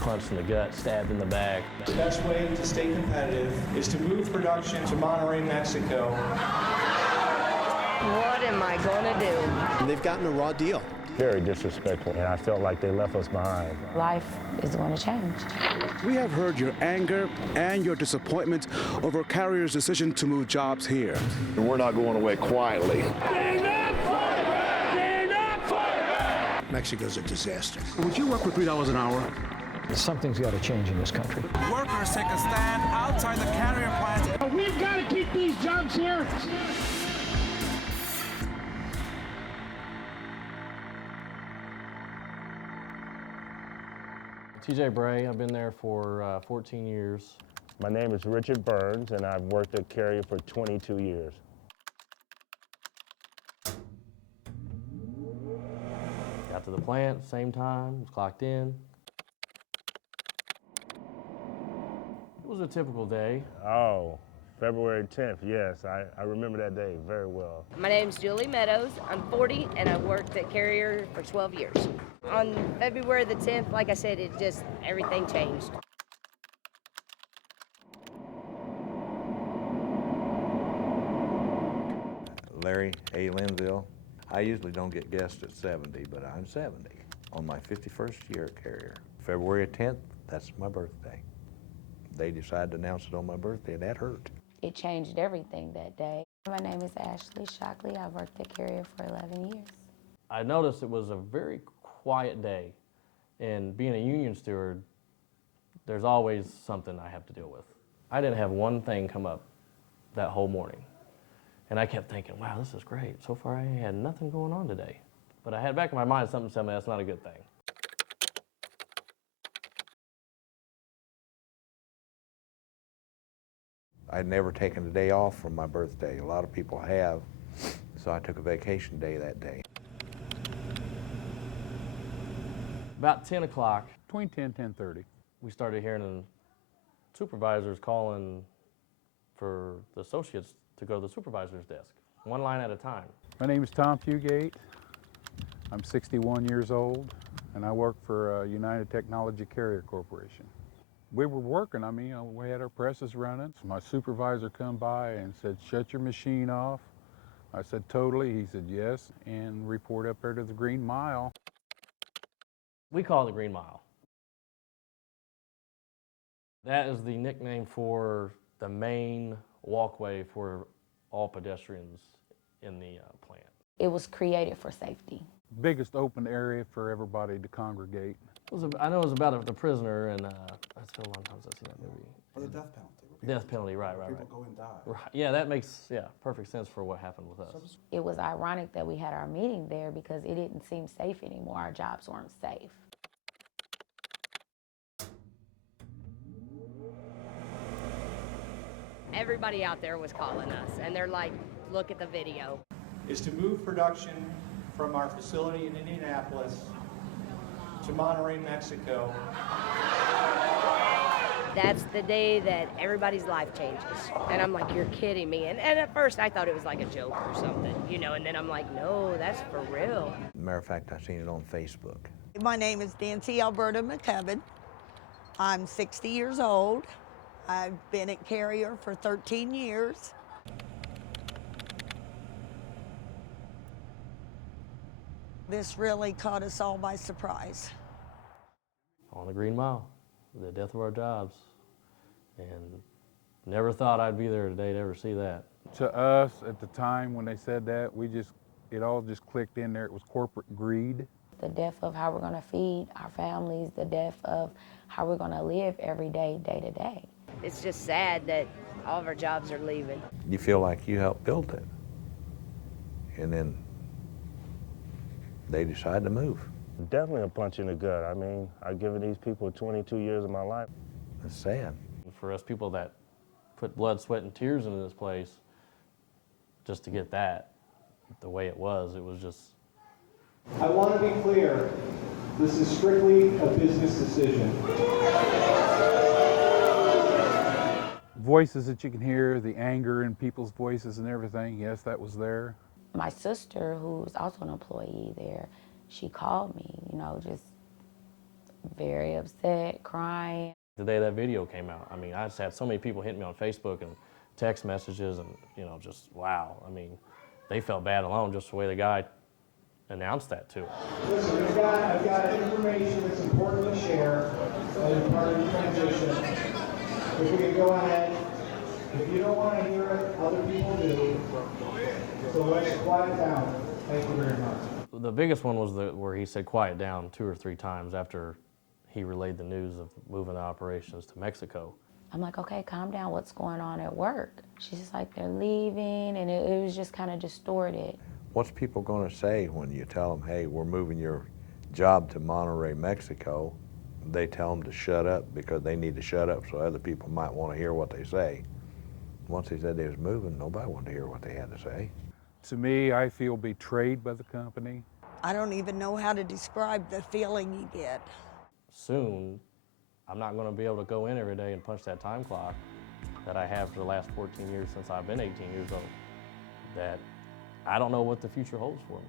punched in the gut, stabbed in the back. The best way to stay competitive is to move production to Monterrey, Mexico. What am I going to do? They've gotten a raw deal. Very disrespectful, and I felt like they left us behind. Life is going to change. We have heard your anger and your disappointment over Carrier's decision to move jobs here. We're not going away quietly. Mexico's a disaster. Would you work for $3 an hour? Something's got to change in this country. Workers take a stand outside the Carrier plant. We've got to keep these jobs here. TJ Bray, I've been there for 14 years. My name is Richard Burns, and I've worked at Carrier for 22 years. Got to the plant, same time, was clocked in. It was a typical day. Oh, February 10th, yes, I remember that day very well. My name's Julie Meadows. I'm 40 and I worked at Carrier for 12 years. On February the 10th, like I said, everything changed. Larry A. Linville. I usually don't get guests at 70, but I'm 70 on my 51st year at Carrier. February 10th, that's my birthday. They decided to announce it on my birthday, and that hurt. It changed everything that day. My name is Ashley Shockley. I've worked at Carrier for 11 years. I noticed it was a very quiet day, and being a union steward, there's always something I have to deal with. I didn't have one thing come up that whole morning. And I kept thinking, wow, this is great. So far, I ain't had nothing going on today. But I had back in my mind something telling me that's not a good thing. I'd never taken a day off from my birthday. A lot of people have, so I took a vacation day that day. About 10 o'clock, Between 10 and 10:30. we started hearing the supervisors calling for the associates to go to the supervisor's desk, one line at a time. My name is Tom Fugate. I'm 61 years old, and I work for United Technology Carrier Corporation. We were working, we had our presses running. So my supervisor come by and said, shut your machine off. I said, totally. He said, yes, and report up there to the Green Mile. We call it the Green Mile. That is the nickname for the main walkway for all pedestrians in the plant. It was created for safety. Biggest open area for everybody to congregate. I know it was about the prisoner, and that's been a long time since I've seen that movie. Or the death penalty. Death penalty, right. People go and die. Right. Yeah, that makes perfect sense for what happened with us. It was ironic that we had our meeting there because it didn't seem safe anymore. Our jobs weren't safe. Everybody out there was calling us, and they're like, look at the video. Is to move production from our facility in Indianapolis to Monterrey, Mexico. That's the day that everybody's life changes. And I'm like, you're kidding me. And at first I thought it was like a joke or something, and then I'm like, no, that's for real. Matter of fact, I seen it on Facebook. My name is Nancy Alberta McCubbin. I'm 60 years old. I've been at Carrier for 13 years. This really caught us all by surprise. On the Green Mile, the death of our jobs. And never thought I'd be there today to ever see that. To us, at the time when they said that, it all just clicked in there. It was corporate greed. The death of how we're gonna feed our families, the death of how we're gonna live every day, day to day. It's just sad that all of our jobs are leaving. You feel like you helped build it. And then they decide to move. Definitely a punch in the gut. I've given these people 22 years of my life. It's sad. For us people that put blood, sweat, and tears into this place, just to get that, the way it was just... I want to be clear, this is strictly a business decision. Voices that you can hear, the anger in people's voices and everything, yes, that was there. My sister, who's also an employee there, she called me, just very upset, crying. The day that video came out, I mean, I just had so many people hitting me on Facebook and text messages and, you know, just wow. I mean, they felt bad alone just the way the guy announced that too. Listen, I've got information that's important to share as part of the transition. If we could go ahead, if you don't want to hear it, other people do. So let's quiet down. Thank you very much. The biggest one was where he said quiet down 2 or 3 times after he relayed the news of moving the operations to Mexico. I'm like, okay, calm down, what's going on at work? She's just like, they're leaving, and it was just kind of distorted. What's people going to say when you tell them, hey, we're moving your job to Monterrey, Mexico? They tell them to shut up because they need to shut up so other people might want to hear what they say. Once they said they was moving, nobody wanted to hear what they had to say. To me, I feel betrayed by the company. I don't even know how to describe the feeling you get. Soon, I'm not going to be able to go in every day and punch that time clock that I have for the last 14 years since I've been 18 years old. That I don't know what the future holds for me.